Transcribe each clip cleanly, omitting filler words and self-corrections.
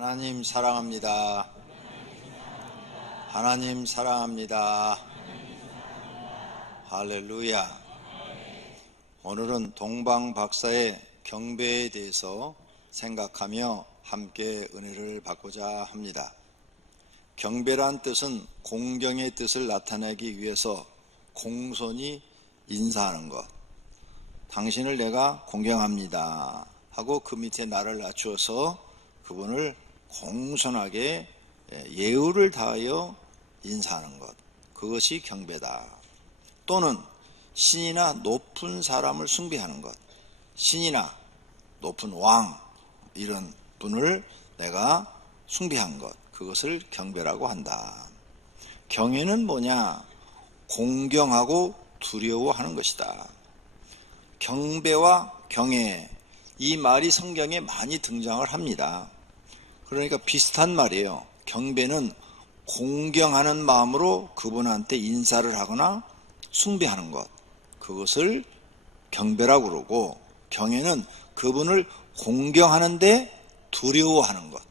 하나님 사랑합니다. 하나님 사랑합니다. 할렐루야. 오늘은 동방 박사의 경배에 대해서 생각하며 함께 은혜를 받고자 합니다. 경배란 뜻은 공경의 뜻을 나타내기 위해서 공손히 인사하는 것. 당신을 내가 공경합니다 하고 그 밑에 나를 낮추어서 그분을 공손하게 예의를 다하여 인사하는 것. 그것이 경배다. 또는 신이나 높은 사람을 숭배하는 것. 신이나 높은 왕 이런 분을 내가 숭배한 것. 그것을 경배라고 한다. 경외는 뭐냐? 공경하고 두려워하는 것이다. 경배와 경외 이 말이 성경에 많이 등장을 합니다. 그러니까 비슷한 말이에요. 경배는 공경하는 마음으로 그분한테 인사를 하거나 숭배하는 것. 그것을 경배라고 그러고, 경외는 그분을 공경하는데 두려워하는 것.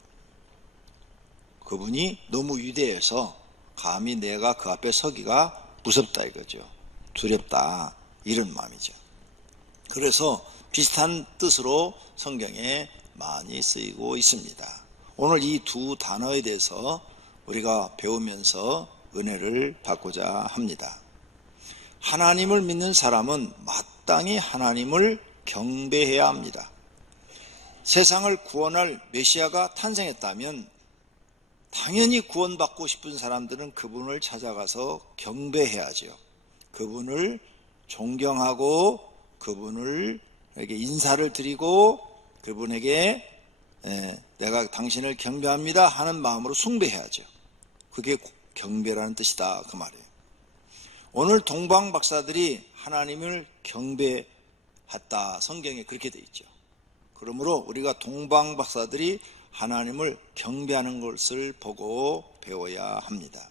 그분이 너무 위대해서 감히 내가 그 앞에 서기가 무섭다 이거죠. 두렵다 이런 마음이죠. 그래서 비슷한 뜻으로 성경에 많이 쓰이고 있습니다. 오늘 이 두 단어에 대해서 우리가 배우면서 은혜를 받고자 합니다. 하나님을 믿는 사람은 마땅히 하나님을 경배해야 합니다. 세상을 구원할 메시아가 탄생했다면 당연히 구원받고 싶은 사람들은 그분을 찾아가서 경배해야죠. 그분을 존경하고 그분에게 인사를 드리고 그분에게 내가 당신을 경배합니다 하는 마음으로 숭배해야죠. 그게 경배라는 뜻이다 그 말이에요. 오늘 동방 박사들이 하나님을 경배했다. 성경에 그렇게 돼 있죠. 그러므로 우리가 동방 박사들이 하나님을 경배하는 것을 보고 배워야 합니다.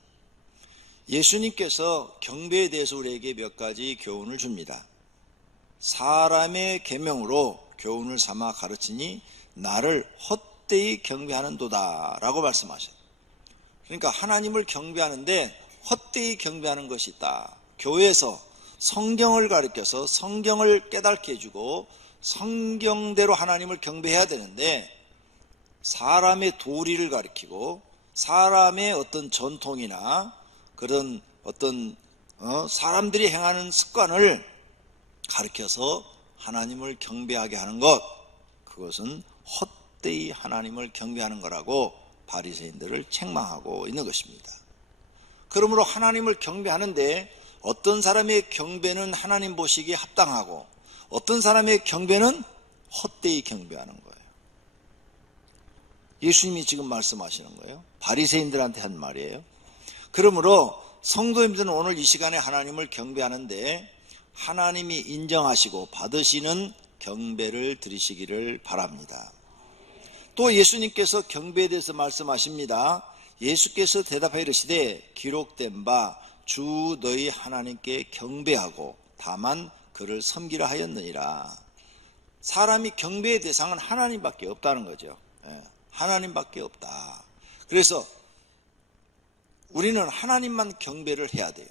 예수님께서 경배에 대해서 우리에게 몇 가지 교훈을 줍니다. 사람의 계명으로 교훈을 삼아 가르치니 나를 헛되이 경배하는도다 라고 말씀하셨어요. 그러니까 하나님을 경배하는데 헛되이 경배하는 것이 있다. 교회에서 성경을 가르쳐서 성경을 깨닫게 해주고 성경대로 하나님을 경배해야 되는데 사람의 도리를 가리키고 사람의 어떤 전통이나 그런 어떤 사람들이 행하는 습관을 가르쳐서 하나님을 경배하게 하는 것, 그것은 헛되이 하나님을 경배하는 거라고 바리새인들을 책망하고 있는 것입니다. 그러므로 하나님을 경배하는데 어떤 사람의 경배는 하나님 보시기에 합당하고 어떤 사람의 경배는 헛되이 경배하는 거예요. 예수님이 지금 말씀하시는 거예요. 바리새인들한테 한 말이에요. 그러므로 성도님들은 오늘 이 시간에 하나님을 경배하는데 하나님이 인정하시고 받으시는 경배를 드리시기를 바랍니다. 또 예수님께서 경배에 대해서 말씀하십니다. 예수께서 대답하여 이르시되 기록된 바 주 너희 하나님께 경배하고 다만 그를 섬기라 하였느니라. 사람이 경배의 대상은 하나님밖에 없다는 거죠. 하나님밖에 없다. 그래서 우리는 하나님만 경배를 해야 돼요.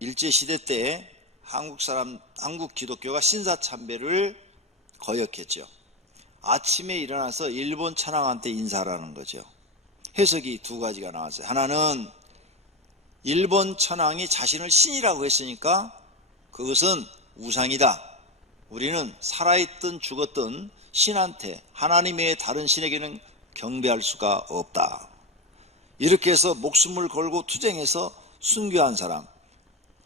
일제시대 때 한국 기독교가 신사참배를 거역했죠. 아침에 일어나서 일본 천황한테 인사하라는 거죠. 해석이 두 가지가 나왔어요. 하나는 일본 천황이 자신을 신이라고 했으니까 그것은 우상이다. 우리는 살아있든 죽었든 신한테 하나님 외에 다른 신에게는 경배할 수가 없다. 이렇게 해서 목숨을 걸고 투쟁해서 순교한 사람,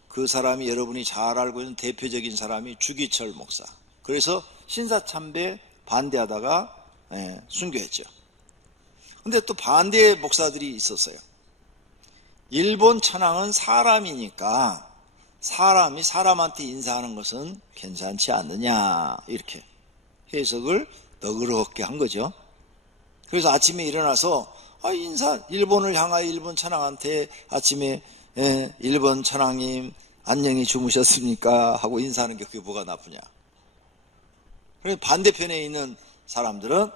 그 사람이 여러분이 잘 알고 있는 대표적인 사람이 주기철 목사. 그래서 신사참배 반대하다가 순교했죠. 근데 또 반대의 목사들이 있었어요. 일본 천황은 사람이니까 사람이 사람한테 인사하는 것은 괜찮지 않느냐 이렇게 해석을 너그럽게 한 거죠. 그래서 아침에 일어나서 일본을 향하여 일본 천황한테 아침에 일본 천황님 안녕히 주무셨습니까? 하고 인사하는 게 그게 뭐가 나쁘냐. 반대편에 있는 사람들은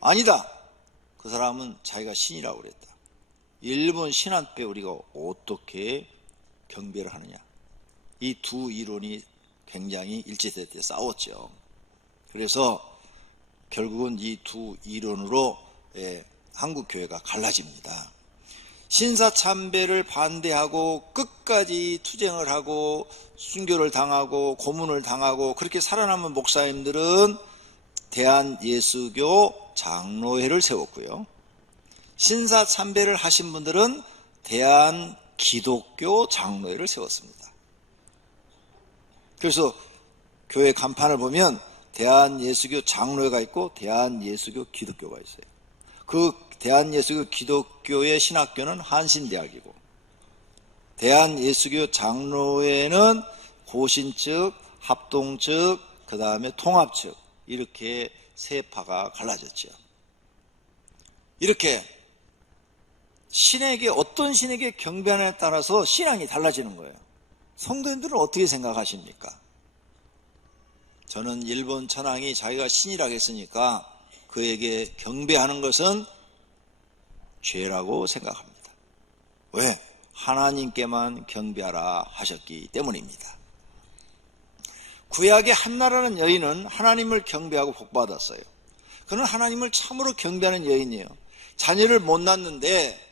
아니다. 그 사람은 자기가 신이라고 그랬다. 일본 신 앞에 우리가 어떻게 경배를 하느냐. 이 두 이론이 굉장히 일제시대 때 싸웠죠. 그래서 결국은 이 두 이론으로 한국 교회가 갈라집니다. 신사참배를 반대하고 끝까지 투쟁을 하고 순교를 당하고 고문을 당하고 그렇게 살아남은 목사님들은 대한예수교 장로회를 세웠고요. 신사참배를 하신 분들은 대한기독교 장로회를 세웠습니다. 그래서 교회 간판을 보면 대한예수교 장로회가 있고 대한예수교 기독교가 있어요. 그 대한예수교 기독교의 신학교는 한신대학이고 대한예수교 장로회는 고신 측, 합동 측, 그 다음에 통합 측 이렇게 세 파가 갈라졌죠. 이렇게 신에게 어떤 신에게 경배하느냐에 따라서 신앙이 달라지는 거예요. 성도님들은 어떻게 생각하십니까? 저는 일본 천황이 자기가 신이라고 했으니까 그에게 경배하는 것은 죄라고 생각합니다. 왜? 하나님께만 경배하라 하셨기 때문입니다. 구약의 한나라는 여인은 하나님을 경배하고 복받았어요. 그는 하나님을 참으로 경배하는 여인이에요. 자녀를 못 낳는데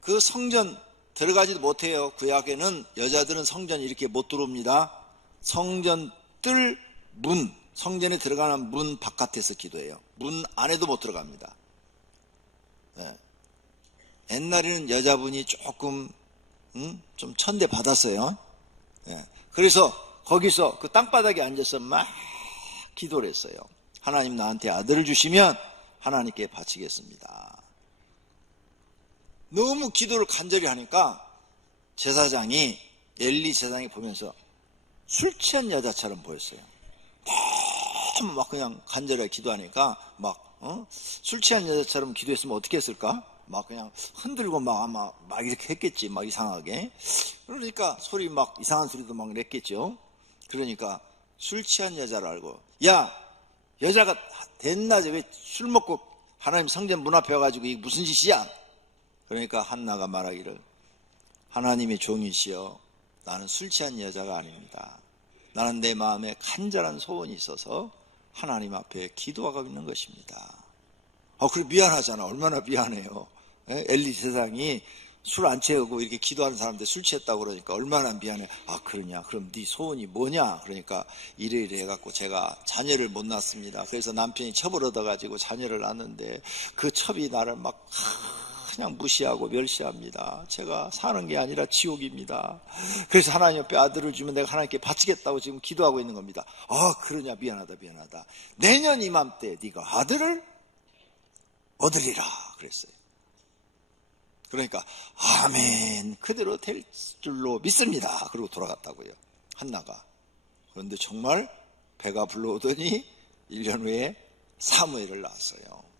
그 성전 들어가지도 못해요. 구약에는 여자들은 성전 이렇게 못 들어옵니다. 성전 뜰 문, 성전에 들어가는 문 바깥에서 기도해요. 문 안에도 못 들어갑니다. 네. 옛날에는 여자분이 조금 좀 천대 받았어요. 네. 그래서 거기서 그 땅바닥에 앉아서 막 기도를 했어요. 하나님 나한테 아들을 주시면 하나님께 바치겠습니다. 너무 기도를 간절히 하니까 제사장이 엘리 제사장이 보면서 술 취한 여자처럼 보였어요. 너무 막 그냥 간절하게 기도하니까 막 술 취한 여자처럼 기도했으면 어떻게 했을까? 막 그냥 흔들고 막 이렇게 했겠지. 막 이상하게. 그러니까 소리 막 이상한 소리도 막 냈겠죠. 그러니까 술 취한 여자를 알고 야 여자가 됐나지 왜 술 먹고 하나님 성전 문 앞에 와가지고 이게 무슨 짓이야? 그러니까 한나가 말하기를 하나님의 종이시여 나는 술 취한 여자가 아닙니다. 나는 내 마음에 간절한 소원이 있어서 하나님 앞에 기도하고 있는 것입니다. 그래 미안하잖아. 얼마나 미안해요. 엘리 제사장이 술 안 채우고 이렇게 기도하는 사람들 술 취했다고 그러니까 얼마나 미안해. 그러냐. 그럼 네 소원이 뭐냐. 그러니까 이래 해갖고 제가 자녀를 못 낳습니다. 그래서 남편이 첩을 얻어가지고 자녀를 낳는데 그 첩이 나를 막 그냥 무시하고 멸시합니다. 제가 사는 게 아니라 지옥입니다. 그래서 하나님 앞에 아들을 주면 내가 하나님께 바치겠다고 지금 기도하고 있는 겁니다. 그러냐. 미안하다. 내년 이맘때 네가 아들을 얻으리라 그랬어요. 그러니까 아멘 그대로 될 줄로 믿습니다. 그리고 돌아갔다고요. 한나가. 그런데 정말 배가 불러오더니 1년 후에 사무엘을 낳았어요.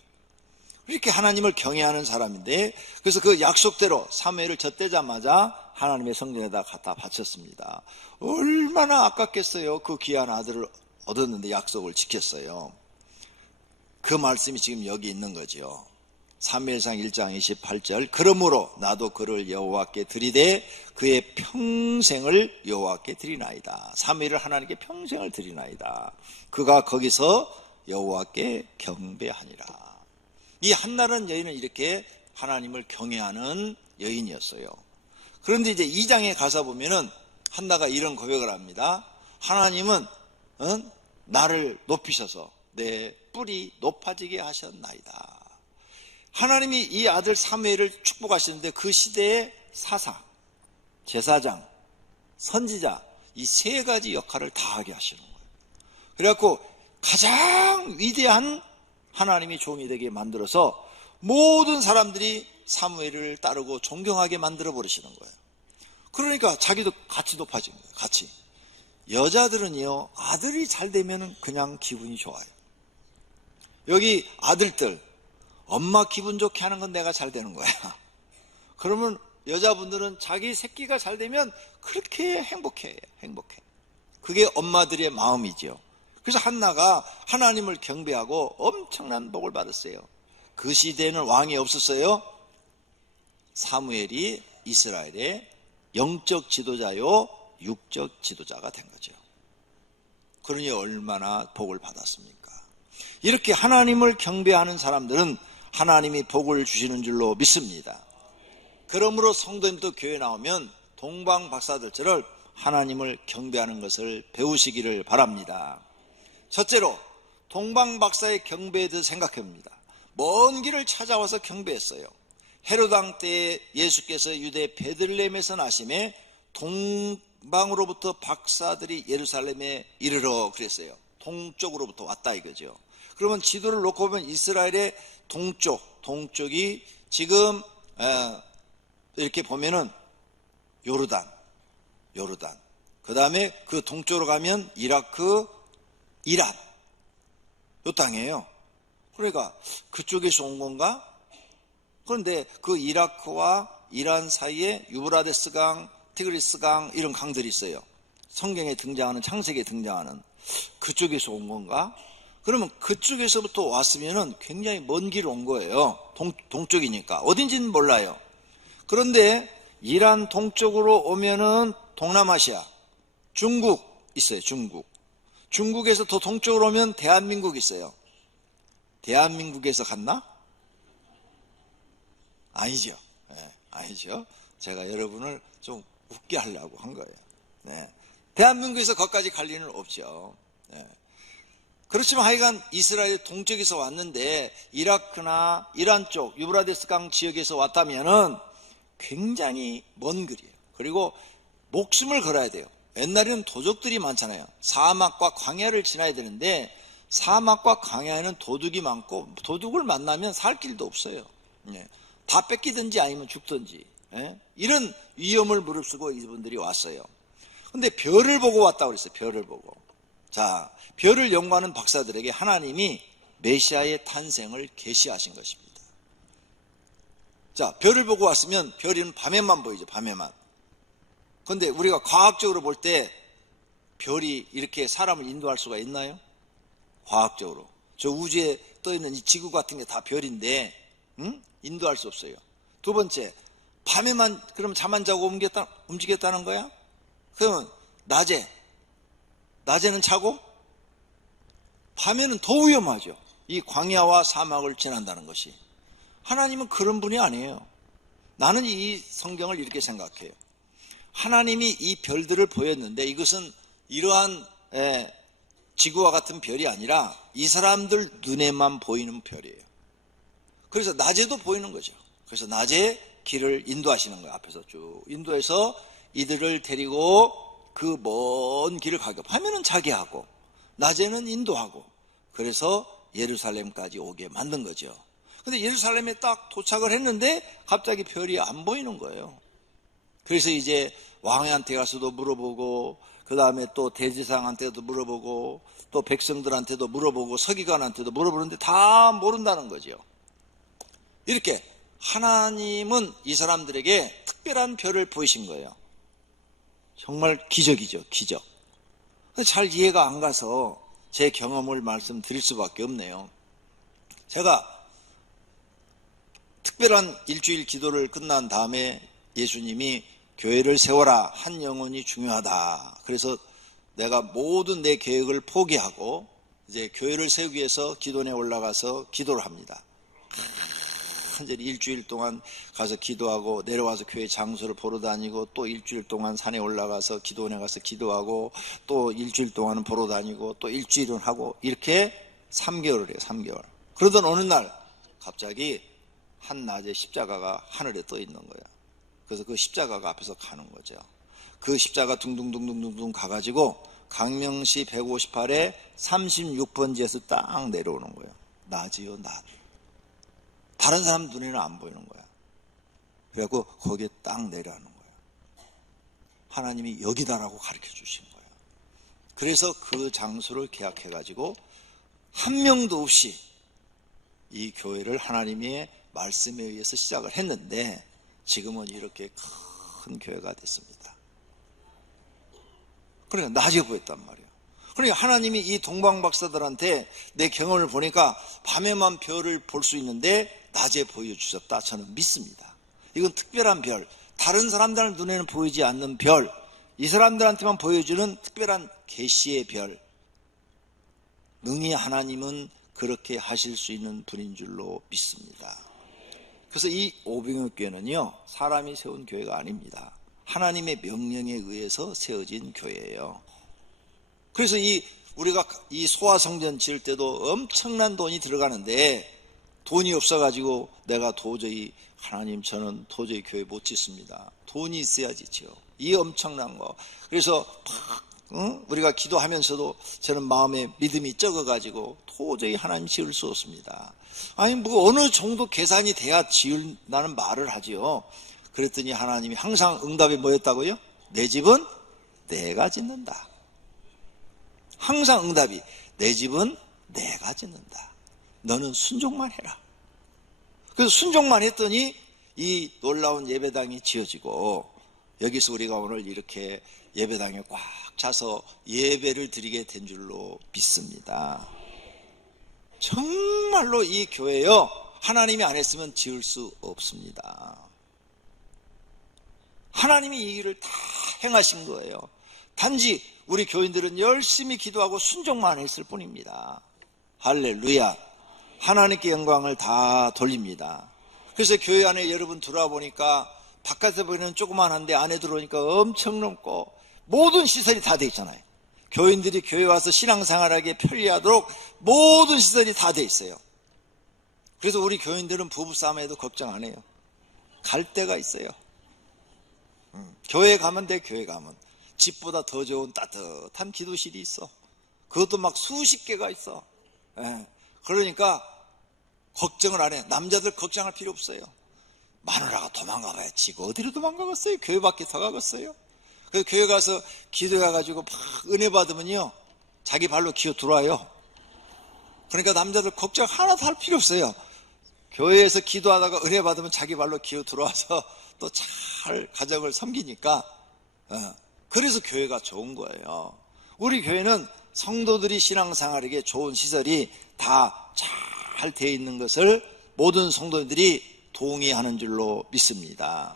이렇게 하나님을 경외하는 사람인데 그래서 그 약속대로 사무엘을 젖대자마자 하나님의 성전에다 갖다 바쳤습니다. 얼마나 아깝겠어요. 그 귀한 아들을 얻었는데 약속을 지켰어요. 그 말씀이 지금 여기 있는 거죠. 사무엘상 1장 28절 그러므로 나도 그를 여호와께 드리되 그의 평생을 여호와께 드리나이다. 사무엘을 하나님께 평생을 드리나이다. 그가 거기서 여호와께 경배하니라. 이 한나라는 여인은 이렇게 하나님을 경외하는 여인이었어요. 그런데 이제 2장에 가서 보면은 한나가 이런 고백을 합니다. 하나님은 나를 높이셔서 내 뿔이 높아지게 하셨나이다. 하나님이 이 아들 사무엘을 축복하시는데 그 시대의 사상, 제사장, 선지자 이 세 가지 역할을 다 하게 하시는 거예요. 그래갖고 가장 위대한 하나님이 종이 되게 만들어서 모든 사람들이 사무엘을 따르고 존경하게 만들어 버리시는 거예요. 그러니까 자기도 같이 높아진 거예요. 같이. 여자들은요 아들이 잘 되면 그냥 기분이 좋아요. 여기 아들들 엄마 기분 좋게 하는 건 내가 잘 되는 거야. 그러면 여자분들은 자기 새끼가 잘 되면 그렇게 행복해. 그게 엄마들의 마음이죠. 그래서 한나가 하나님을 경배하고 엄청난 복을 받았어요. 그 시대에는 왕이 없었어요. 사무엘이 이스라엘의 영적 지도자요 육적 지도자가 된 거죠. 그러니 얼마나 복을 받았습니까? 이렇게 하나님을 경배하는 사람들은 하나님이 복을 주시는 줄로 믿습니다. 그러므로 성도님도 교회 나오면 동방박사들처럼 하나님을 경배하는 것을 배우시기를 바랍니다. 첫째로 동방박사의 경배에 대해서 생각해봅니다. 먼 길을 찾아와서 경배했어요. 헤롯 왕 때에 예수께서 유대 베들레헴에서 나심에 동방으로부터 박사들이 예루살렘에 이르러 그랬어요. 동쪽으로부터 왔다 이거죠. 그러면 지도를 놓고 보면 이스라엘의 동쪽이 지금 이렇게 보면은 요르단. 그 다음에 그 동쪽으로 가면 이라크, 이란. 요 땅이에요. 그러니까 그쪽에서 온 건가? 그런데 그 이라크와 이란 사이에 유브라데스 강, 티그리스 강 이런 강들이 있어요. 성경에 등장하는, 창세기에 등장하는 그쪽에서 온 건가? 그러면 그쪽에서부터 왔으면은 굉장히 먼 길 온 거예요. 동쪽이니까. 어딘지는 몰라요. 그런데 이란 동쪽으로 오면은 동남아시아, 중국 있어요. 중국에서 더 동쪽으로 오면 대한민국 있어요. 대한민국에서 갔나? 아니죠. 네, 아니죠. 제가 여러분을 좀 웃게 하려고 한 거예요. 네. 대한민국에서 거기까지 갈 리는 없죠. 네. 그렇지만 하여간 이스라엘 동쪽에서 왔는데 이라크나 이란 쪽 유브라데스 강 지역에서 왔다면은 굉장히 먼 길이에요. 그리고 목숨을 걸어야 돼요. 옛날에는 도적들이 많잖아요. 사막과 광야를 지나야 되는데 사막과 광야에는 도둑이 많고 도둑을 만나면 살 길도 없어요. 네. 다 뺏기든지 아니면 죽든지 이런 위험을 무릅쓰고 이분들이 왔어요. 근데 별을 보고 왔다고 그랬어요. 별을 보고. 자, 별을 연구하는 박사들에게 하나님이 메시아의 탄생을 계시하신 것입니다. 자, 별을 보고 왔으면 별은 밤에만 보이죠. 밤에만. 그런데 우리가 과학적으로 볼 때 별이 이렇게 사람을 인도할 수가 있나요? 과학적으로. 저 우주에 떠있는 이 지구 같은 게 다 별인데 인도할 수 없어요. 두 번째, 밤에만 그럼 잠 안 자고 움직였다는 거야? 그러면 낮에는 자고 밤에는 더 위험하죠. 이 광야와 사막을 지난다는 것이. 하나님은 그런 분이 아니에요. 나는 이 성경을 이렇게 생각해요. 하나님이 이 별들을 보였는데 이것은 이러한 지구와 같은 별이 아니라 이 사람들 눈에만 보이는 별이에요. 그래서 낮에도 보이는 거죠. 그래서 낮에 길을 인도하시는 거예요. 앞에서 쭉 인도해서 이들을 데리고 그 먼 길을 가게. 밤에는 자게 하고 낮에는 인도하고 그래서 예루살렘까지 오게 만든 거죠. 근데 예루살렘에 딱 도착을 했는데 갑자기 별이 안 보이는 거예요. 그래서 이제 왕한테 가서도 물어보고 그 다음에 또 대제사장한테도 물어보고 또 백성들한테도 물어보고 서기관한테도 물어보는데 다 모른다는 거죠. 이렇게 하나님은 이 사람들에게 특별한 별을 보이신 거예요. 정말 기적이죠. 기적. 잘 이해가 안 가서 제 경험을 말씀드릴 수밖에 없네요. 제가 특별한 일주일 기도를 끝난 다음에 예수님이 교회를 세워라. 한 영혼이 중요하다. 그래서 내가 모든 내 계획을 포기하고 이제 교회를 세우기 위해서 기도원에 올라가서 기도를 합니다. 한절히 일주일 동안 가서 기도하고 내려와서 교회 장소를 보러 다니고 또 일주일 동안 산에 올라가서 기도원에 가서 기도하고 또 일주일 동안은 보러 다니고 또 일주일은 하고 이렇게 3개월을 해요. 3개월. 그러던 어느 날 갑자기 한낮에 십자가가 하늘에 떠 있는 거예요. 그래서 그 십자가가 앞에서 가는 거죠. 그 십자가 둥둥둥둥둥 가가지고 강명시 158에 36번지에서 딱 내려오는 거예요. 낮이요, 낮. 다른 사람 눈에는 안 보이는 거야. 그래갖고 거기에 딱 내려가는 거예요. 하나님이 여기다라고 가르쳐 주신 거예요. 그래서 그 장소를 계약해가지고 한 명도 없이 이 교회를 하나님의 말씀에 의해서 시작을 했는데 지금은 이렇게 큰 교회가 됐습니다. 그러니까 낮에 보였단 말이에요. 그러니까 하나님이 이 동방박사들한테 내 경험을 보니까 밤에만 별을 볼 수 있는데 낮에 보여주셨다. 저는 믿습니다. 이건 특별한 별, 다른 사람들 눈에는 보이지 않는 별, 이 사람들한테만 보여주는 특별한 계시의 별. 능히 하나님은 그렇게 하실 수 있는 분인 줄로 믿습니다. 그래서 이 오병이교회는요, 사람이 세운 교회가 아닙니다. 하나님의 명령에 의해서 세워진 교회예요. 그래서 우리가 이 소아성전 지을 때도 엄청난 돈이 들어가는데 돈이 없어가지고 내가 도저히 하나님 저는 도저히 교회 못 짓습니다. 돈이 있어야지 지요. 이 엄청난 거. 그래서 우리가 기도하면서도 저는 마음에 믿음이 적어가지고 도저히 하나님 지을 수 없습니다. 아니 뭐 어느 정도 계산이 돼야 지을다는 말을 하지요. 그랬더니 하나님이 항상 응답이 뭐였다고요? 내 집은 내가 짓는다. 항상 응답이 내 집은 내가 짓는다. 너는 순종만 해라. 그래서 순종만 했더니 이 놀라운 예배당이 지어지고 여기서 우리가 오늘 이렇게 예배당에 꽉 차서 예배를 드리게 된 줄로 믿습니다. 정말로 이 교회요, 하나님이 안 했으면 지을 수 없습니다. 하나님이 이 일을 다 행하신 거예요. 단지 우리 교인들은 열심히 기도하고 순종만 했을 뿐입니다. 할렐루야. 하나님께 영광을 다 돌립니다. 그래서 교회 안에 여러분 들어와 보니까 바깥에 보이는 조그만한데 안에 들어오니까 엄청 넓고 모든 시설이 다 돼 있잖아요. 교인들이 교회 와서 신앙생활하기에 편리하도록 모든 시설이 다 돼 있어요. 그래서 우리 교인들은 부부싸움에도 걱정 안 해요. 갈 데가 있어요. 교회 가면 돼. 교회 가면 집보다 더 좋은 따뜻한 기도실이 있어. 그것도 막 수십 개가 있어. 그러니까 걱정을 안 해. 남자들 걱정할 필요 없어요. 마누라가 도망가봐야 지가 어디로 도망가겠어요? 교회 밖에 더 가겠어요? 그래서 교회 가서 기도해가지고 막 은혜 받으면요, 자기 발로 기어 들어와요. 그러니까 남자들 걱정 하나도 할 필요 없어요. 교회에서 기도하다가 은혜 받으면 자기 발로 기어 들어와서 또 잘 가정을 섬기니까, 그래서 교회가 좋은 거예요. 우리 교회는 성도들이 신앙생활에게 좋은 시설이 다 잘 돼 있는 것을 모든 성도들이 동의하는 줄로 믿습니다.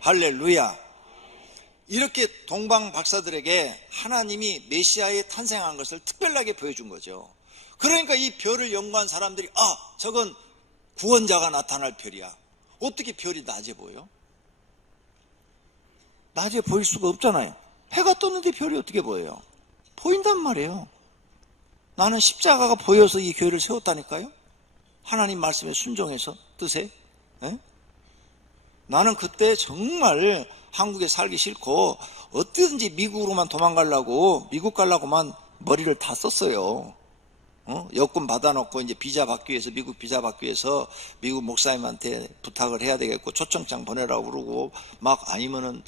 할렐루야. 이렇게 동방 박사들에게 하나님이 메시아에 탄생한 것을 특별하게 보여준 거죠. 그러니까 이 별을 연구한 사람들이 저건 구원자가 나타날 별이야. 어떻게 별이 낮에 보여? 낮에 보일 수가 없잖아요. 해가 떴는데 별이 어떻게 보여요? 보인단 말이에요. 나는 십자가가 보여서 이 교회를 세웠다니까요. 하나님 말씀에 순종해서 뜻에. 나는 그때 정말 한국에 살기 싫고 어떻게든지 미국으로만 도망가려고 미국 가려고만 머리를 다 썼어요. 여권 받아놓고 이제 비자 받기 위해서 미국 비자 받기 위해서 미국 목사님한테 부탁을 해야 되겠고 초청장 보내라고 그러고 막 아니면은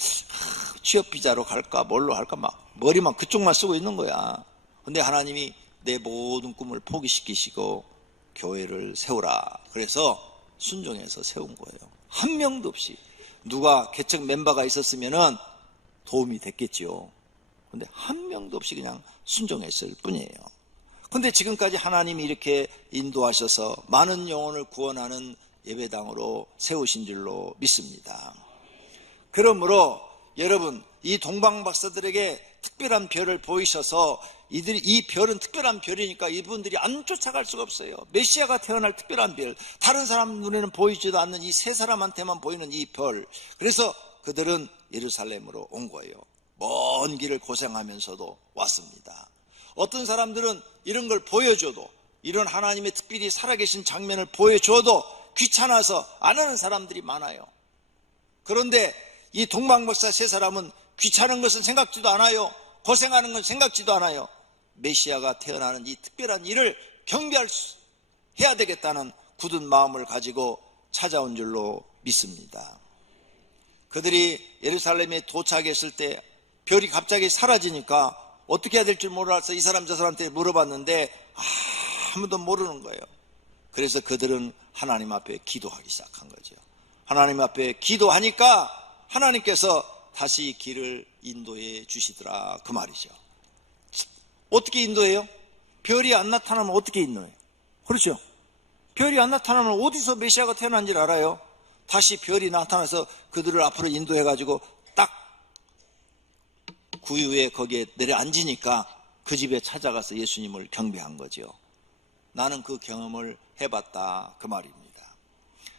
취업 비자로 갈까 뭘로 할까 막 머리만 그쪽만 쓰고 있는 거야. 근데 하나님이 내 모든 꿈을 포기시키시고 교회를 세우라. 그래서 순종해서 세운 거예요. 한 명도 없이. 누가 개척 멤버가 있었으면은 도움이 됐겠지요. 근데 한 명도 없이 그냥 순종했을 뿐이에요. 근데 지금까지 하나님이 이렇게 인도하셔서 많은 영혼을 구원하는 예배당으로 세우신 줄로 믿습니다. 그러므로 여러분, 이 동방박사들에게 특별한 별을 보이셔서 이 별은 특별한 별이니까 이분들이 안 쫓아갈 수가 없어요. 메시아가 태어날 특별한 별, 다른 사람 눈에는 보이지도 않는 이 세 사람한테만 보이는 이 별. 그래서 그들은 예루살렘으로 온 거예요. 먼 길을 고생하면서도 왔습니다. 어떤 사람들은 이런 걸 보여줘도, 이런 하나님의 특별히 살아계신 장면을 보여줘도 귀찮아서 안 하는 사람들이 많아요. 그런데 이 동방박사 세 사람은 귀찮은 것은 생각지도 않아요. 고생하는 건 생각지도 않아요. 메시아가 태어나는 이 특별한 일을 경배해야 되겠다는 굳은 마음을 가지고 찾아온 줄로 믿습니다. 그들이 예루살렘에 도착했을 때 별이 갑자기 사라지니까 어떻게 해야 될 줄 몰라서 이 사람 저 사람한테 물어봤는데 아무도 모르는 거예요. 그래서 그들은 하나님 앞에 기도하기 시작한 거죠. 하나님 앞에 기도하니까 하나님께서 다시 길을 인도해 주시더라 그 말이죠. 어떻게 인도해요? 별이 안 나타나면 어떻게 인도해요? 그렇죠? 별이 안 나타나면 어디서 메시아가 태어난지를 알아요? 다시 별이 나타나서 그들을 앞으로 인도해가지고 딱 구유에 거기에 내려앉으니까 그 집에 찾아가서 예수님을 경배한 거죠. 나는 그 경험을 해봤다, 그 말입니다.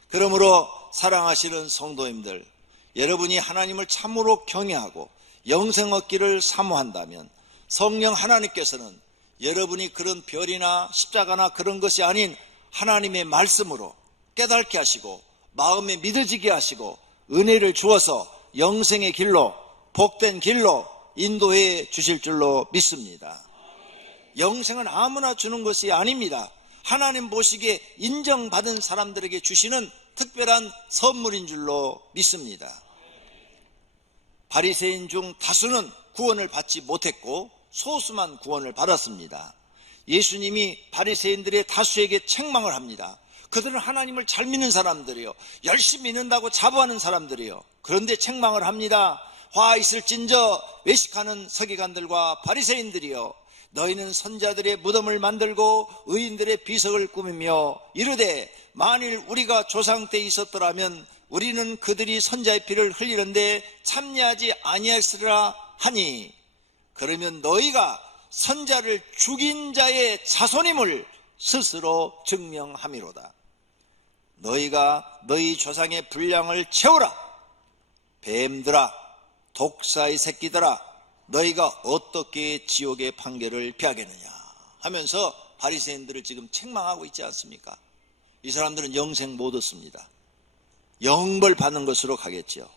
그러므로 사랑하시는 성도님들, 여러분이 하나님을 참으로 경외하고 영생 얻기를 사모한다면 성령 하나님께서는 여러분이 그런 별이나 십자가나 그런 것이 아닌 하나님의 말씀으로 깨닫게 하시고 마음에 믿어지게 하시고 은혜를 주어서 영생의 길로, 복된 길로 인도해 주실 줄로 믿습니다. 영생은 아무나 주는 것이 아닙니다. 하나님 보시기에 인정받은 사람들에게 주시는 특별한 선물인 줄로 믿습니다. 바리새인 중 다수는 구원을 받지 못했고 소수만 구원을 받았습니다. 예수님이 바리새인들의 다수에게 책망을 합니다. 그들은 하나님을 잘 믿는 사람들이요, 열심히 믿는다고 자부하는 사람들이요. 그런데 책망을 합니다. 화 있을진저 외식하는 서기관들과 바리새인들이요, 너희는 선자들의 무덤을 만들고 의인들의 비석을 꾸미며 이르되 만일 우리가 조상 때 있었더라면 우리는 그들이 선자의 피를 흘리는데 참여하지 아니했으리라 하니, 그러면 너희가 선자를 죽인 자의 자손임을 스스로 증명함이로다. 너희가 너희 조상의 분량을 채우라. 뱀들아, 독사의 새끼들아, 너희가 어떻게 지옥의 판결을 피하겠느냐 하면서 바리새인들을 지금 책망하고 있지 않습니까? 이 사람들은 영생 못 얻습니다. 영벌 받는 것으로 가겠죠.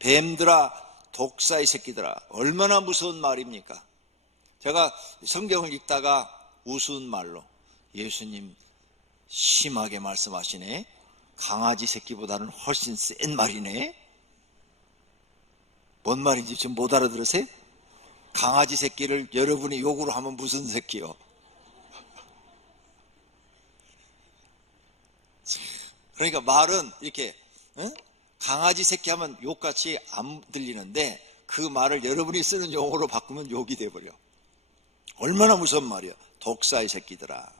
뱀들아, 독사의 새끼들아, 얼마나 무서운 말입니까? 제가 성경을 읽다가 우스운 말로, 예수님 심하게 말씀하시네, 강아지 새끼보다는 훨씬 센 말이네. 뭔 말인지 지금 못 알아들으세요? 강아지 새끼를 여러분이 욕으로 하면 무슨 새끼요? 그러니까 말은 이렇게 강아지 새끼 하면 욕같이 안 들리는데 그 말을 여러분이 쓰는 용어로 바꾸면 욕이 돼버려. 얼마나 무서운 말이야. 독사의 새끼들아.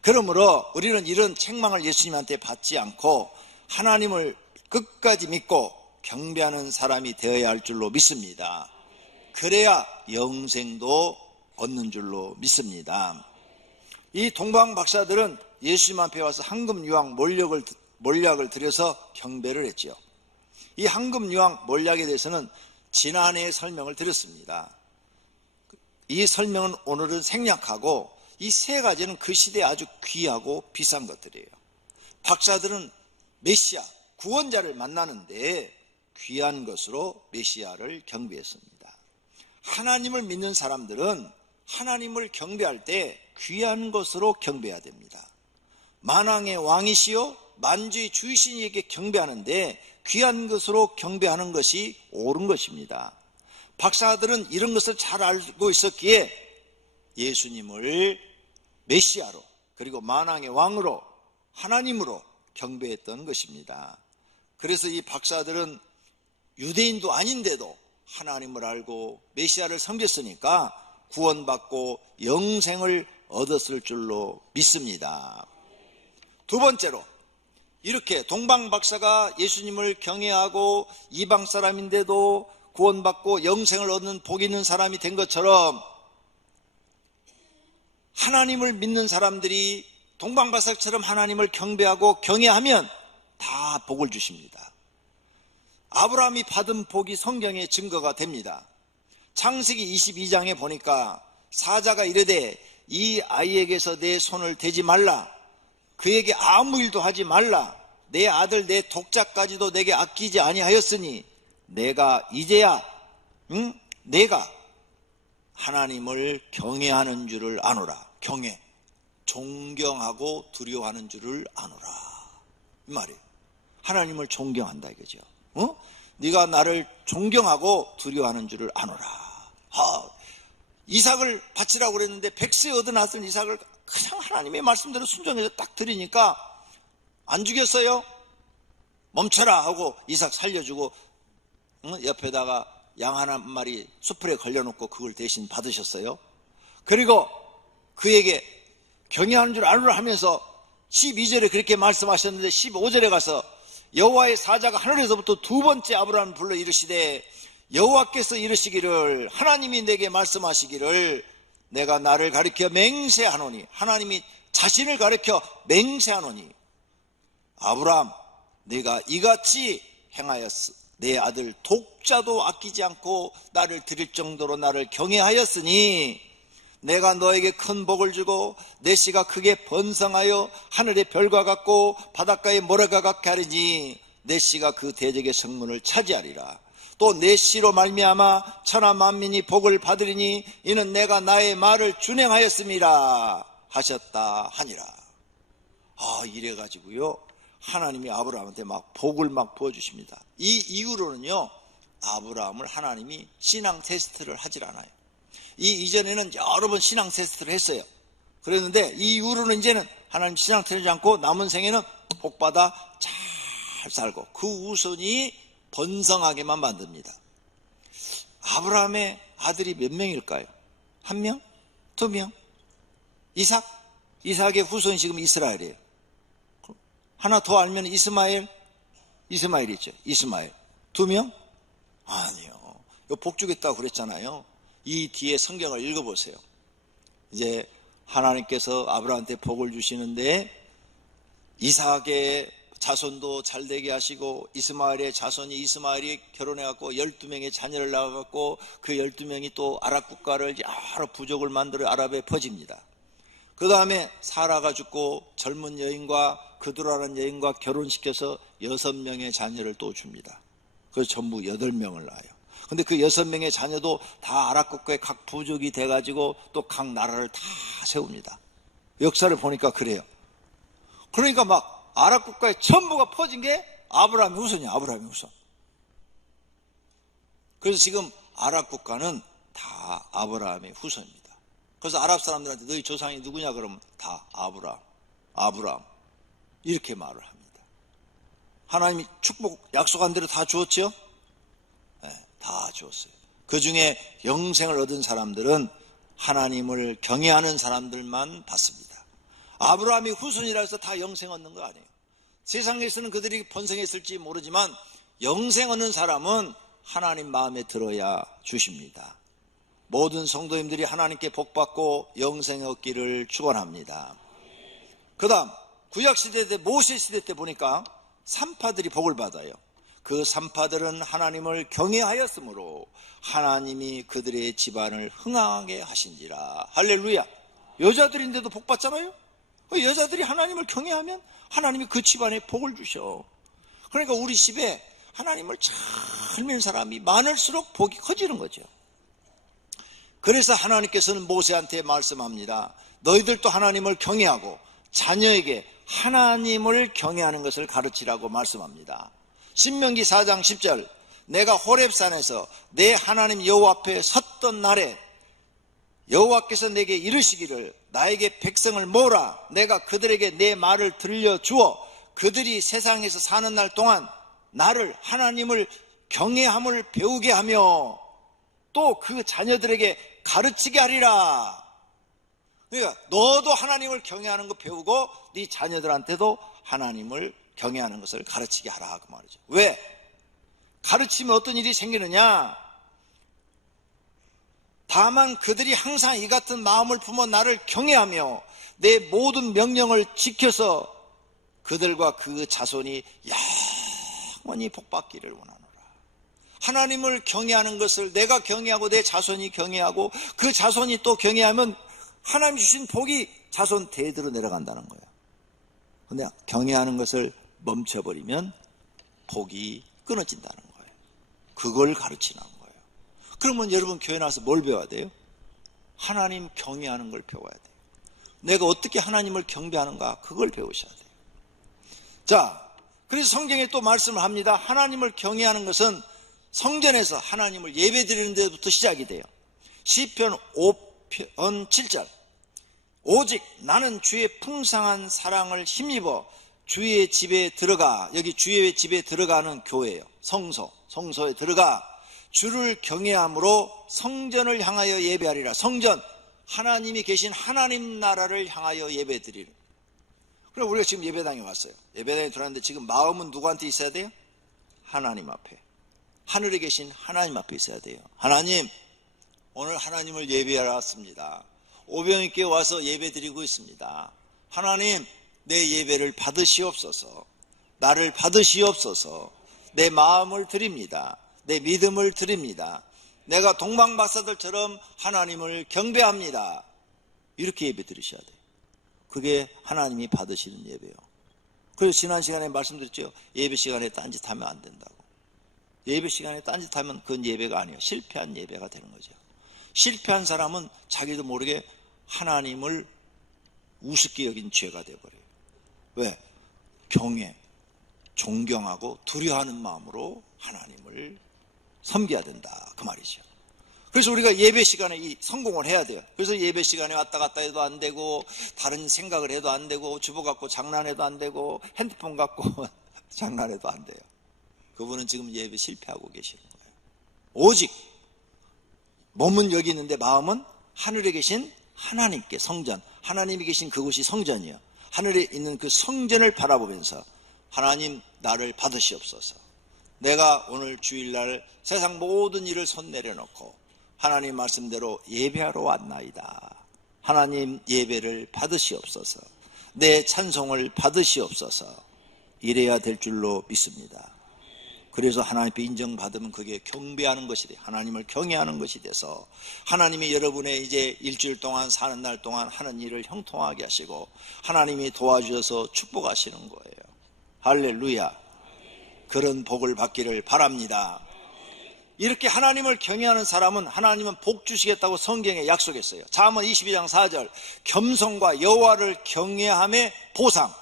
그러므로 우리는 이런 책망을 예수님한테 받지 않고 하나님을 끝까지 믿고 경배하는 사람이 되어야 할 줄로 믿습니다. 그래야 영생도 얻는 줄로 믿습니다. 이 동방 박사들은 예수님 앞에 와서 황금 유황 몰약을 드려서 경배를 했죠. 이 황금 유황 몰약에 대해서는 지난해에 설명을 드렸습니다. 이 설명은 오늘은 생략하고, 이 세 가지는 그 시대에 아주 귀하고 비싼 것들이에요. 박사들은 메시아, 구원자를 만나는데 귀한 것으로 메시아를 경배했습니다. 하나님을 믿는 사람들은 하나님을 경배할 때 귀한 것으로 경배해야 됩니다. 만왕의 왕이시요 만주의 주이신에게 경배하는데 귀한 것으로 경배하는 것이 옳은 것입니다. 박사들은 이런 것을 잘 알고 있었기에 예수님을 메시아로, 그리고 만왕의 왕으로, 하나님으로 경배했던 것입니다. 그래서 이 박사들은 유대인도 아닌데도 하나님을 알고 메시아를 섬겼으니까 구원받고 영생을 얻었을 줄로 믿습니다. 두 번째로, 이렇게 동방 박사가 예수님을 경외하고 이방 사람인데도 구원받고 영생을 얻는 복 있는 사람이 된 것처럼 하나님을 믿는 사람들이 동방 박사처럼 하나님을 경배하고 경외하면 다 복을 주십니다. 아브라함이 받은 복이 성경의 증거가 됩니다. 창세기 22장에 보니까 사자가 이르되 이 아이에게서 내 손을 대지 말라, 그에게 아무 일도 하지 말라, 내 아들 내 독자까지도 내게 아끼지 아니하였으니 내가 이제야 내가 하나님을 경외하는 줄을 아노라. 경외, 존경하고 두려워하는 줄을 아노라, 이 말이에요. 하나님을 존경한다 이거죠. 네가 나를 존경하고 두려워하는 줄을 아노라. 이삭을 바치라고 그랬는데 100세 얻어놨던 이삭을 그냥 하나님의 말씀대로 순종해서 딱 드리니까 안 죽였어요. 멈춰라 하고 이삭 살려주고 옆에다가 양 한 마리 수풀에 걸려놓고 그걸 대신 받으셨어요. 그리고 그에게 경외하는 줄 알으라 하면서 12절에 그렇게 말씀하셨는데 15절에 가서 여호와의 사자가 하늘에서부터 두 번째 아브라함을 불러 이르시되 여호와께서 이르시기를 하나님이 내게 말씀하시기를 내가 나를 가리켜 맹세하노니 하나님이 자신을 가리켜 맹세하노니 아브라함 네가 이같이 행하였으 내 아들 독자도 아끼지 않고 나를 드릴 정도로 나를 경외하였으니 내가 너에게 큰 복을 주고 내 씨가 크게 번성하여 하늘의 별과 같고 바닷가의 모래가 같게 하리니 내 씨가 그 대적의 성문을 차지하리라. 또 내 씨로 말미암아 천하 만민이 복을 받으리니 이는 내가 나의 말을 준행하였음이라 하셨다 하니라. 이래가지고요 하나님이 아브라함한테 막 복을 막 부어주십니다. 이 이후로는요 아브라함을 하나님이 신앙 테스트를 하질 않아요. 이 이전에는 여러 번 신앙 테스트를 했어요. 그랬는데 이 이후로는 이제는 하나님 신앙 테스트 하지 않고 남은 생에는 복받아 잘 살고 그 우선이 번성하게만 만듭니다. 아브라함의 아들이 몇 명일까요? 한 명? 두 명? 이삭의 후손이 지금 이스라엘이에요. 하나 더 알면 이스마엘이죠. 이스마엘. 두 명? 아니요. 복 주겠다고 그랬잖아요. 이 뒤에 성경을 읽어보세요. 이제 하나님께서 아브라함한테 복을 주시는데 이삭의 자손도 잘되게 하시고 이스마엘이 결혼해갖고 12명의 자녀를 낳아갖고 그 12명이 또 아랍 국가를 여러 부족을 만들어 아랍에 퍼집니다. 그 다음에 사라가 죽고 젊은 여인과 그두라는 여인과 결혼시켜서 6명의 자녀를 또 줍니다. 그래서 전부 8명을 낳아요. 근데 그 6명의 자녀도 다 아랍 국가의 각 부족이 돼가지고 또 각 나라를 다 세웁니다. 역사를 보니까 그래요. 그러니까 막 아랍 국가에 전부가 퍼진 게 아브라함의 후손이야. 아브라함의 후손. 그래서 지금 아랍 국가는 다 아브라함의 후손입니다. 그래서 아랍 사람들한테 너희 조상이 누구냐 그러면 다 아브라함 이렇게 말을 합니다. 하나님이 축복 약속한 대로 다 주었죠? 네, 다 주었어요. 그 중에 영생을 얻은 사람들은 하나님을 경외하는 사람들만 받습니다. 아브라함이 후손이라 해서 다 영생 얻는 거 아니에요. 세상에서는 그들이 번성했을지 모르지만 영생 얻는 사람은 하나님 마음에 들어야 주십니다. 모든 성도님들이 하나님께 복받고 영생 얻기를 축원합니다. 그 다음 구약시대 때 모세시대 때 보니까 산파들이 복을 받아요. 그 산파들은 하나님을 경외하였으므로 하나님이 그들의 집안을 흥하게 하신지라. 할렐루야. 여자들인데도 복 받잖아요. 여자들이 하나님을 경외하면 하나님이 그 집안에 복을 주셔. 그러니까 우리 집에 하나님을 잘 믿는 사람이 많을수록 복이 커지는 거죠. 그래서 하나님께서는 모세한테 말씀합니다. 너희들도 하나님을 경외하고 자녀에게 하나님을 경외하는 것을 가르치라고 말씀합니다. 신명기 4장 10절 내가 호렙산에서 내 하나님 여호와 앞에 섰던 날에 여호와께서 내게 이르시기를 나에게 백성을 모으라. 내가 그들에게 내 말을 들려주어 그들이 세상에서 사는 날 동안 나를 하나님을 경외함을 배우게 하며 또 그 자녀들에게 가르치게 하리라. 그러니까 너도 하나님을 경외하는 거 배우고 네 자녀들한테도 하나님을 경외하는 것을 가르치게 하라 그 말이죠. 왜? 가르치면 어떤 일이 생기느냐? 다만 그들이 항상 이 같은 마음을 품어 나를 경외하며 내 모든 명령을 지켜서 그들과 그 자손이 영원히 복받기를 원하노라. 하나님을 경외하는 것을 내가 경외하고 내 자손이 경외하고 그 자손이 또 경외하면 하나님 주신 복이 자손 대대로 내려간다는 거예요. 근데 경외하는 것을 멈춰버리면 복이 끊어진다는 거예요. 그걸 가르치는 거예요. 그러면 여러분 교회 나와서 뭘 배워야 돼요? 하나님 경외하는 걸 배워야 돼요. 내가 어떻게 하나님을 경배하는가 그걸 배우셔야 돼요. 자, 그래서 성경에 또 말씀을 합니다. 하나님을 경외하는 것은 성전에서 하나님을 예배드리는 데부터 시작이 돼요. 시편 5편 7절 오직 나는 주의 풍성한 사랑을 힘입어 주의 집에 들어가. 여기 주의 집에 들어가는 교회예요. 성소에 들어가 주를 경외함으로 성전을 향하여 예배하리라. 성전, 하나님이 계신 하나님 나라를 향하여 예배드리는. 그럼 우리가 지금 예배당에 왔어요. 예배당에 들어왔는데 지금 마음은 누구한테 있어야 돼요? 하나님 앞에. 하늘에 계신 하나님 앞에 있어야 돼요. 하나님, 오늘 하나님을 예배하러 왔습니다. 오병이께 와서 예배드리고 있습니다. 하나님, 내 예배를 받으시옵소서. 나를 받으시옵소서. 내 마음을 드립니다. 내 믿음을 드립니다. 내가 동방박사들처럼 하나님을 경배합니다. 이렇게 예배 드리셔야 돼요. 그게 하나님이 받으시는 예배예요. 그래서 지난 시간에 말씀드렸죠. 예배 시간에 딴짓하면 안 된다고. 예배 시간에 딴짓하면 그건 예배가 아니에요. 실패한 예배가 되는 거죠. 실패한 사람은 자기도 모르게 하나님을 우습게 여긴 죄가 되어버려요. 왜? 경외, 존경하고 두려워하는 마음으로 하나님을 섬겨야 된다. 그 말이죠. 그래서 우리가 예배 시간에 성공을 해야 돼요. 그래서 예배 시간에 왔다 갔다 해도 안 되고, 다른 생각을 해도 안 되고, 주보 갖고 장난해도 안 되고, 핸드폰 갖고 장난해도 안 돼요. 그분은 지금 예배 실패하고 계시는 거예요. 오직 몸은 여기 있는데 마음은 하늘에 계신 하나님께, 성전, 하나님이 계신 그곳이 성전이에요. 하늘에 있는 그 성전을 바라보면서 하나님, 나를 받으시옵소서. 내가 오늘 주일날 세상 모든 일을 손 내려놓고 하나님 말씀대로 예배하러 왔나이다. 하나님, 예배를 받으시옵소서. 내 찬송을 받으시옵소서. 이래야 될 줄로 믿습니다. 그래서 하나님께 인정받으면 그게 경배하는 것이 돼요. 하나님을 경외하는 것이 돼서 하나님이 여러분의 이제 일주일 동안 사는 날 동안 하는 일을 형통하게 하시고 하나님이 도와주셔서 축복하시는 거예요. 할렐루야. 그런 복을 받기를 바랍니다. 이렇게 하나님을 경외하는 사람은 하나님은 복 주시겠다고 성경에 약속했어요. 잠언 22장 4절 겸손과 여호와를 경외함의 보상.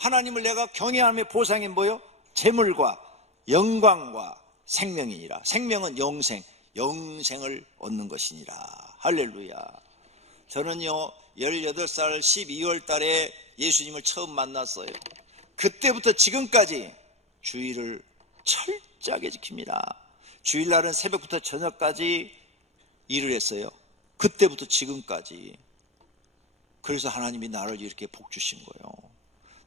하나님을 내가 경외함의 보상이 뭐예요? 재물과 영광과 생명이니라. 생명은 영생을 얻는 것이니라. 할렐루야. 저는요 18살 12월 달에 예수님을 처음 만났어요. 그때부터 지금까지 주일을 철저하게 지킵니다. 주일날은 새벽부터 저녁까지 일을 했어요. 그때부터 지금까지. 그래서 하나님이 나를 이렇게 복 주신 거예요.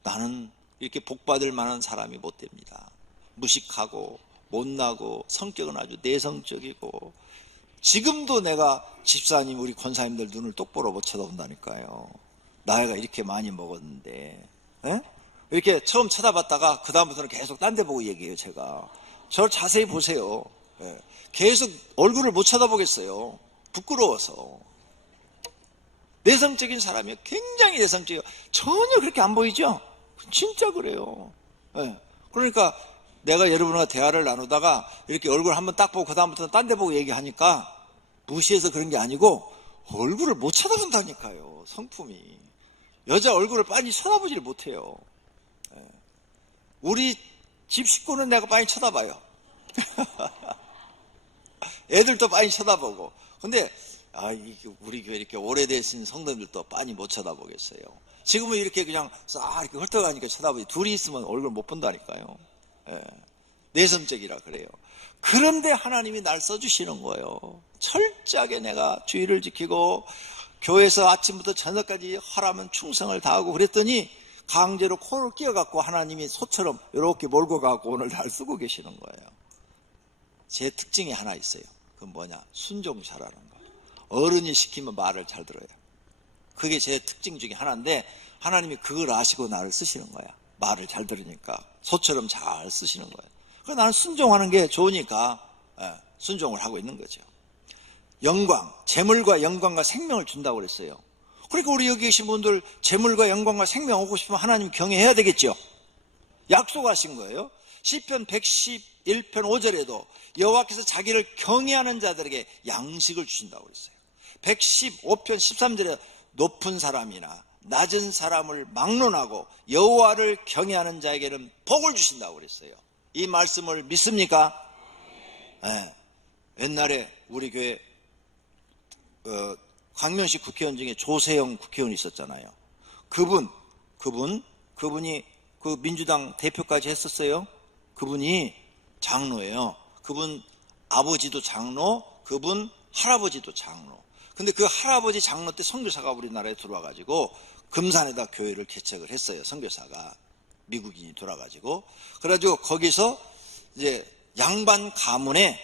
나는 이렇게 복 받을 만한 사람이 못 됩니다. 무식하고 못나고 성격은 아주 내성적이고 지금도 내가 집사님 우리 권사님들 눈을 똑바로 못 쳐다본다니까요. 나이가 이렇게 많이 먹었는데 에? 이렇게 처음 쳐다봤다가 그 다음부터는 계속 딴 데 보고 얘기해요. 제가 저를 자세히 보세요. 예. 계속 얼굴을 못 쳐다보겠어요. 부끄러워서. 내성적인 사람이에요. 굉장히 내성적이에요. 전혀 그렇게 안 보이죠? 진짜 그래요. 예. 그러니까 내가 여러분과 대화를 나누다가 이렇게 얼굴 한번 딱 보고 그 다음부터는 딴 데 보고 얘기하니까 무시해서 그런 게 아니고 얼굴을 못 쳐다본다니까요. 성품이. 여자 얼굴을 빨리 쳐다보지를 못해요. 우리 집 식구는 내가 많이 쳐다봐요. 애들도 많이 쳐다보고. 근데 우리 교회 이렇게 오래되신 성도들도 많이 못 쳐다보겠어요. 지금은 이렇게 그냥 싹 이렇게 헐떡하니까 쳐다보지. 둘이 있으면 얼굴 못 본다니까요. 예. 내성적이라 그래요. 그런데 하나님이 날 써주시는 거예요. 철저하게 내가 주의를 지키고 교회에서 아침부터 저녁까지 하라면 충성을 다하고 그랬더니 강제로 코를 끼워갖고 하나님이 소처럼 이렇게 몰고 가고 오늘 날 쓰고 계시는 거예요. 제 특징이 하나 있어요. 그건 뭐냐? 순종 잘하는 거. 어른이 시키면 말을 잘 들어요. 그게 제 특징 중에 하나인데 하나님이 그걸 아시고 나를 쓰시는 거야. 말을 잘 들으니까 소처럼 잘 쓰시는 거예요. 그래서 나는 순종하는 게 좋으니까 순종을 하고 있는 거죠. 영광, 재물과 영광과 생명을 준다고 그랬어요. 그러니까 우리 여기 계신 분들 재물과 영광과 생명 얻고 싶으면 하나님 경외해야 되겠죠. 약속하신 거예요. 시편 111편 5절에도 여호와께서 자기를 경외하는 자들에게 양식을 주신다고 그랬어요. 115편 13절에 높은 사람이나 낮은 사람을 막론하고 여호와를 경외하는 자에게는 복을 주신다고 그랬어요. 이 말씀을 믿습니까? 네. 옛날에 우리 교회 광명시 국회의원 중에 조세영 국회의원이 있었잖아요. 그분이 그 민주당 대표까지 했었어요. 그분이 장로예요. 그분 아버지도 장로, 그분 할아버지도 장로. 근데 그 할아버지 장로 때 선교사가 우리나라에 들어와가지고 금산에다 교회를 개척을 했어요. 선교사가 미국인이 돌아가지고. 그래가지고 거기서 이제 양반 가문의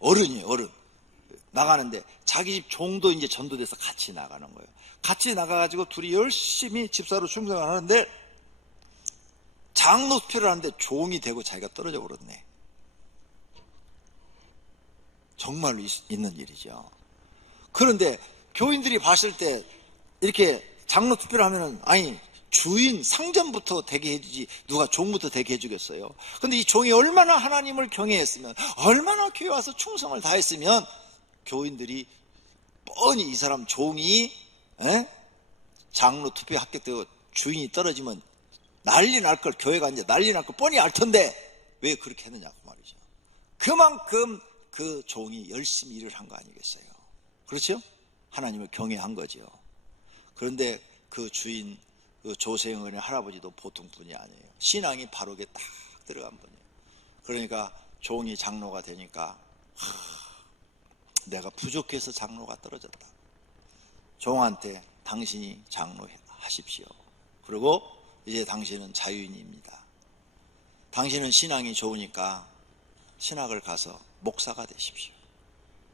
어른이에요. 어른 나가는데 자기 집 종도 이제 전도돼서 같이 나가는 거예요. 같이 나가가지고 둘이 열심히 집사로 충성을 하는데 장로 투표를 하는데 종이 되고 자기가 떨어져 버렸네. 정말로 있는 일이죠. 그런데 교인들이 봤을 때 이렇게 장로 투표를 하면은 아니 주인 상전부터 되게 해주지 누가 종부터 되게 해주겠어요. 근데 이 종이 얼마나 하나님을 경외했으면 얼마나 교회 와서 충성을 다했으면 교인들이 뻔히 이 사람 종이 장로 투표에 합격되고 주인이 떨어지면 난리 날 걸, 교회가 이제 난리 날 걸 뻔히 알 텐데 왜 그렇게 했느냐고 말이죠. 그만큼 그 종이 열심히 일을 한 거 아니겠어요. 그렇죠? 하나님을 경외한 거죠. 그런데 그 주인 그 조세영의 할아버지도 보통 분이 아니에요. 신앙이 바르게 딱 들어간 분이에요. 그러니까 종이 장로가 되니까 내가 부족해서 장로가 떨어졌다. 종한테 당신이 장로 하십시오. 그리고 이제 당신은 자유인입니다. 당신은 신앙이 좋으니까 신학을 가서 목사가 되십시오.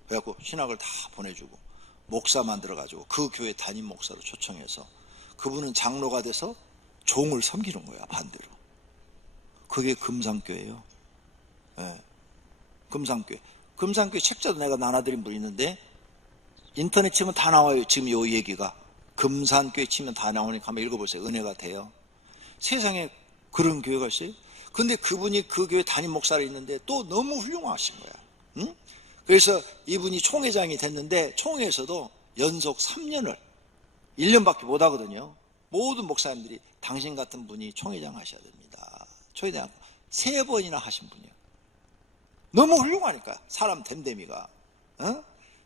그래갖고 신학을 다 보내주고 목사 만들어가지고 그 교회 담임 목사로 초청해서 그분은 장로가 돼서 종을 섬기는 거야. 반대로. 그게 금산교예요. 네. 금산교회. 금산교회 책자도 내가 나눠드린 분 있는데 인터넷 치면 다 나와요. 지금 요 얘기가. 금산교회 치면 다 나오니까 한번 읽어보세요. 은혜가 돼요. 세상에 그런 교회가 있어요? 근데 그분이 그 교회 담임 목사로 있는데 또 너무 훌륭하신 거야. 응? 그래서 이분이 총회장이 됐는데 총회에서도 연속 3년을 1년밖에 못 하거든요. 모든 목사님들이 당신 같은 분이 총회장 하셔야 됩니다. 총회장 3번이나 하신 분이에요. 너무 훌륭하니까 사람 됨됨이가.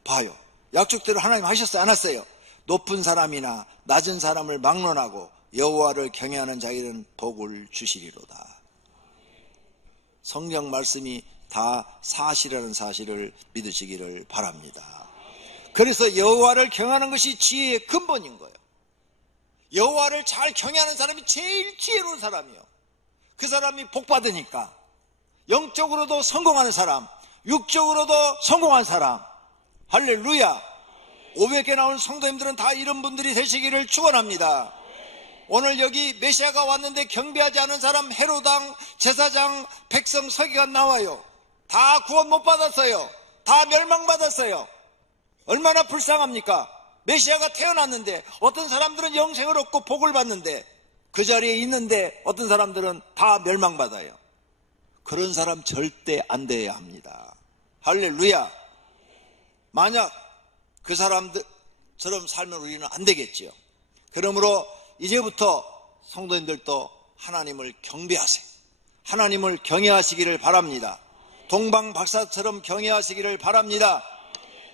봐요. 약속대로 하나님 하셨어요? 안 하셨어요? 높은 사람이나 낮은 사람을 막론하고 여호와를 경외하는 자에게는 복을 주시리로다. 성경 말씀이 다 사실이라는 사실을 믿으시기를 바랍니다. 그래서 여호와를 경외하는 것이 지혜의 근본인 거예요. 여호와를 잘 경외하는 사람이 제일 지혜로운 사람이에요. 그 사람이 복 받으니까. 영적으로도 성공하는 사람, 육적으로도 성공한 사람. 할렐루야. 500개 나온 성도님들은 다 이런 분들이 되시기를 축원합니다. 오늘 여기 메시아가 왔는데 경배하지 않은 사람 헤로당, 제사장, 백성, 서기관 나와요. 다 구원 못 받았어요. 다 멸망받았어요. 얼마나 불쌍합니까? 메시아가 태어났는데 어떤 사람들은 영생을 얻고 복을 받는데 그 자리에 있는데 어떤 사람들은 다 멸망받아요. 그런 사람 절대 안 돼야 합니다. 할렐루야. 만약 그 사람들처럼 살면 우리는 안 되겠지요. 그러므로 이제부터 성도님들도 하나님을 경배하세요. 하나님을 경외하시기를 바랍니다. 동방 박사처럼 경외하시기를 바랍니다.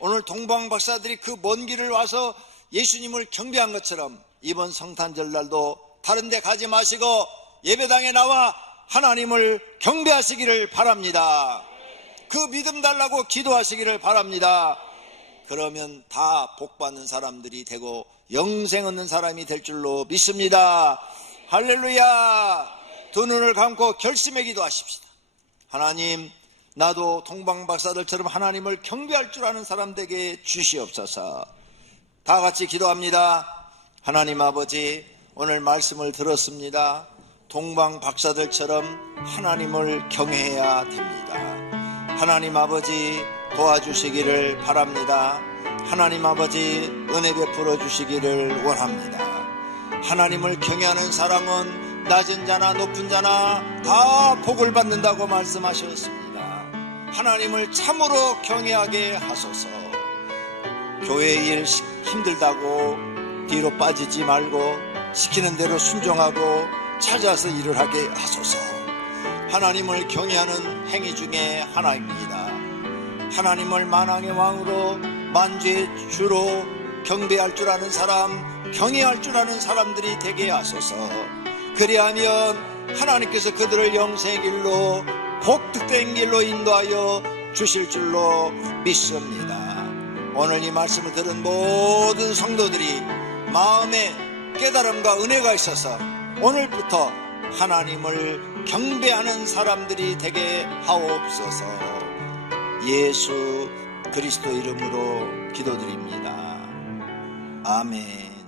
오늘 동방 박사들이 그 먼 길을 와서 예수님을 경배한 것처럼 이번 성탄절날도 다른 데 가지 마시고 예배당에 나와 하나님을 경배하시기를 바랍니다. 그 믿음 달라고 기도하시기를 바랍니다. 그러면 다 복받는 사람들이 되고 영생 얻는 사람이 될 줄로 믿습니다. 할렐루야. 두 눈을 감고 결심의 기도하십시다. 하나님, 나도 동방박사들처럼 하나님을 경배할 줄 아는 사람 되게 주시옵소서. 다 같이 기도합니다. 하나님 아버지, 오늘 말씀을 들었습니다. 동방박사들처럼 하나님을 경외해야 됩니다. 하나님 아버지, 도와주시기를 바랍니다. 하나님 아버지, 은혜 베풀어 주시기를 원합니다. 하나님을 경외하는 사람은 낮은 자나 높은 자나 다 복을 받는다고 말씀하셨습니다. 하나님을 참으로 경외하게 하소서. 교회 일 힘들다고 뒤로 빠지지 말고 시키는 대로 순종하고 찾아서 일을 하게 하소서. 하나님을 경외하는 행위 중에 하나입니다. 하나님을 만왕의 왕으로 만주의 주로 경배할 줄 아는 사람, 경외할 줄 아는 사람들이 되게 하소서. 그리하면 하나님께서 그들을 영생의 길로 복득된 길로 인도하여 주실 줄로 믿습니다. 오늘 이 말씀을 들은 모든 성도들이 마음에 깨달음과 은혜가 있어서 오늘부터 하나님을 경배하는 사람들이 되게 하옵소서. 예수 그리스도 이름으로 기도드립니다. 아멘.